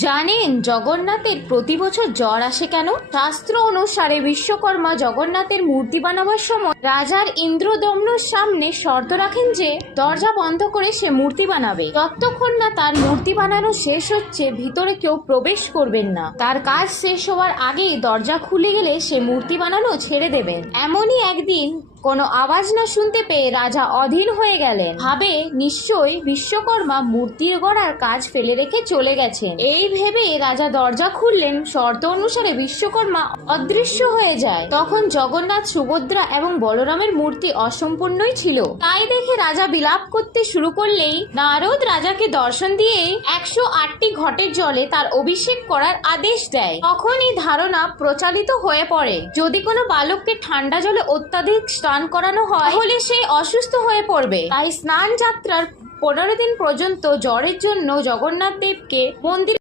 জানেন জগন্নাথের প্রতি বছর জ্বর আসে কেন? শাস্ত্র অনুসারে বিশ্বকর্মা জগন্নাথের মূর্তি বানাবার সময় রাজার ইন্দ্রদম্নর সামনে শর্ত রাখেন যে দরজা বন্ধ করে সে মূর্তি বানাবে। যতক্ষণ না তার মূর্তি বানানো শেষ হচ্ছে ভিতরে কেউ প্রবেশ করবেন না। তার কাজ শেষ হওয়ার আগেই দরজা খুলে গেলে সে মূর্তি বানানো ছেড়ে দেবেন। এমনই একদিন কোনো আওয়াজ না শুনতে পেয়ে রাজা অধীর হয়ে গেলেন। ভাবে নিশ্চয়ই বিশ্বকর্মা মূর্তি গড়ার কাজ ফেলে রেখে চলে গেছেন। এই ভেবে রাজা দরজা খুললেন। শর্ত অনুসারে বিশ্বকর্মা অদৃশ্য হয়ে যায়। তখন জগন্নাথ, সুভদ্রা এবং বলরামের মূর্তি অসম্পূর্ণই ছিল। তাই দেখে রাজা বিলাপ করতে শুরু করলেই নারদ রাজাকে দর্শন দিয়ে 108টি ঘটের জলে তার অভিষেক করার আদেশ দেয়। তখন এই ধারণা প্রচালিত হয়ে পড়ে, যদি কোনো বালককে ঠান্ডা জলে অত্যাধিক স্নান করানো হয় তাহলে সে অসুস্থ হয়ে পড়বে। তাই স্নান যাত্রার 15 দিন পর্যন্ত জ্বরের জন্য জগন্নাথ দেবকে মন্দিরে